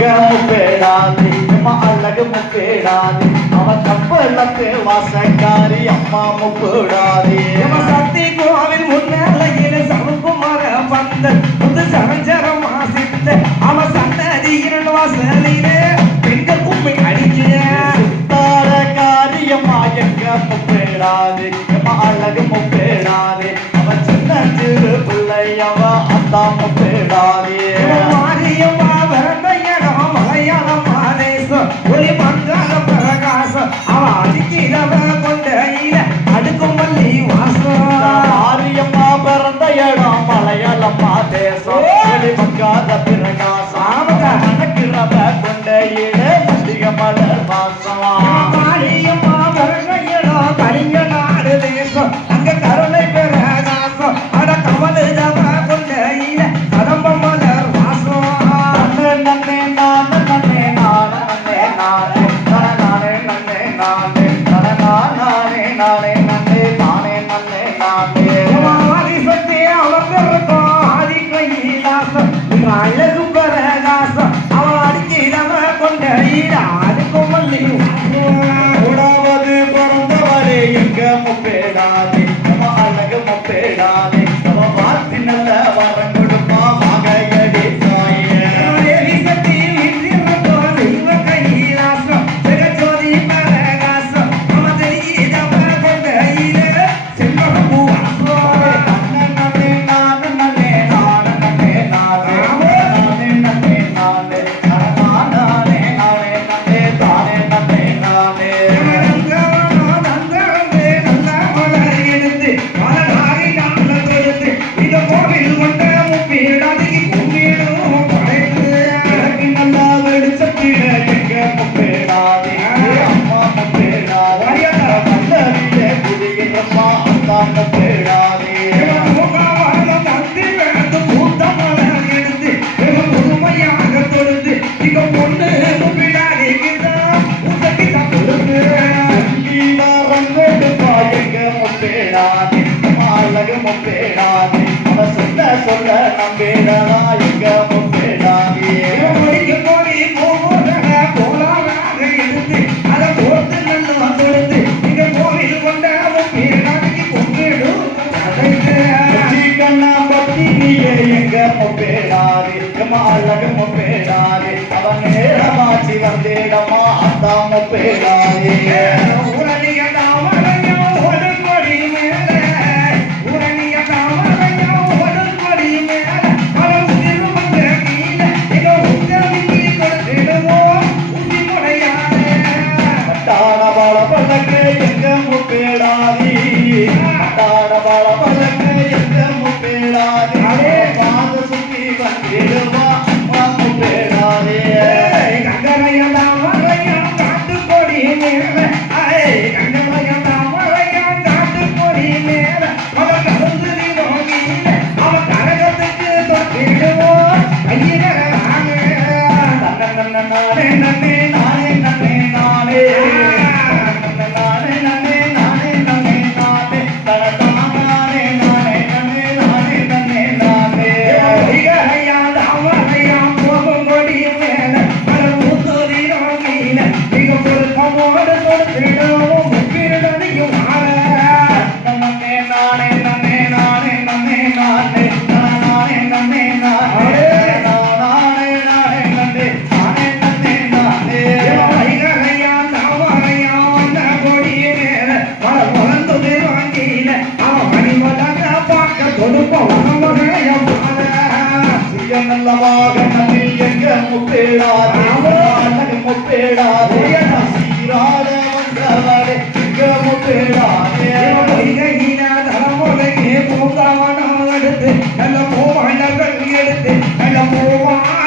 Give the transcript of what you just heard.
முப்பேடாது அம்மா அழகு முப்பேடாது அவன் கப்பலத்து வாசக்காரி அம்மா முப்பேடாது சக்தி கோவில் முன்னிலையில் சவுக்குமார பந்தல் புது சரஞ்சரம் வாசித்த அவன் சன்னதியின் வாசலிலே பெண்கள் கும்பை அடிக்க சுத்தார காரியம்மா எங்க முப்பேடாது அம்மா அழகு முப்பேடாது அவன் சின்ன சிறு பிள்ளையவ அத்தா முப்பேடாது மாரியம்மா பிறந்த இடம் மலையாளம் மாதேசம் ஒளி மங்கால பிரகாசம் அவன் அடிக்கிறவ கொண்டையில அடுக்கும் மல்லி வாசம் மாரியம்மா பிறந்த இடம் மலையாளம் மாதேசம் ஒளி மங்காத பிரகாசம் நடக்கிறவ கொண்டையில மல்லிகை மலர் வாசம் மாரியம்மா பிறந்த இடம் கலிங்க நாடு தேசம் அங்க கருணை பிரகாசம் அட கவலைதவ கொண்டையில கதம்ப மலர் வாசம் நன்னே நானே நானே நானே நானே நானே நானே நானே நானே நானே நன்னே நானே நன்னே நானே ஆதிசக்தி அவர்க்கும் ஆதி கைலாசம் அழகு பிரகாசம் அவன் அடிக்கிறவ கொண்டையில அடுக்கும் மல்லி கூடாவது பிறந்தவரே எங்க முப்பேடாதே நம்ம அழகு முப்பேடாதே நம்ம பார்த்து நல்ல வரம் கொடுப்பா மகையடி தாயே சக்தி விந்திரத்தோ தெய்வ கைலாசம் ஜெகஜோதி பிரகாசம் அவன் தெரிகிறவ கொண்டையில செல்வம் பூவாசம் நன்னே நானே நானே நானே நானே நானே நானே நானே நானே நானே நானே தானே நானே நானே சொல்ல நம்பிடலா எங்க முப்பேடாதே எங்க முப்பேடாதே அழகு முப்பேடாதே அவன் நேரமாச்சி வந்தேடமா அத்தா முப்பேடாதே எங்க முப்பேடாதி தாட பால பழக்கு எங்க முப்பேடாதி பாத சுத்தி வந்திடுவா முப்பேடாதே கங்கரையெல்லாம் மறையாம் காட்டுக்கொடி மேல கங்கரையெல்லாம் மறையாம் காட்டுக்கொடி மேல அவன் கலந்து நோக்கியில அவன் கரகத்துக்கு தொட்டிடுவோம் கையில நானே நானே நானே நானே நானே நானே நல்லவாக நம்பி எங்க முப்பேடாதே அழகு முப்பேடாதே சீராட வந்தவரே எங்க முப்பேடாதே தலைமுறையே பூங்காவனம் எடுத்து நல்ல பூவாழர்கள் எடுத்து நல்ல பூவாழ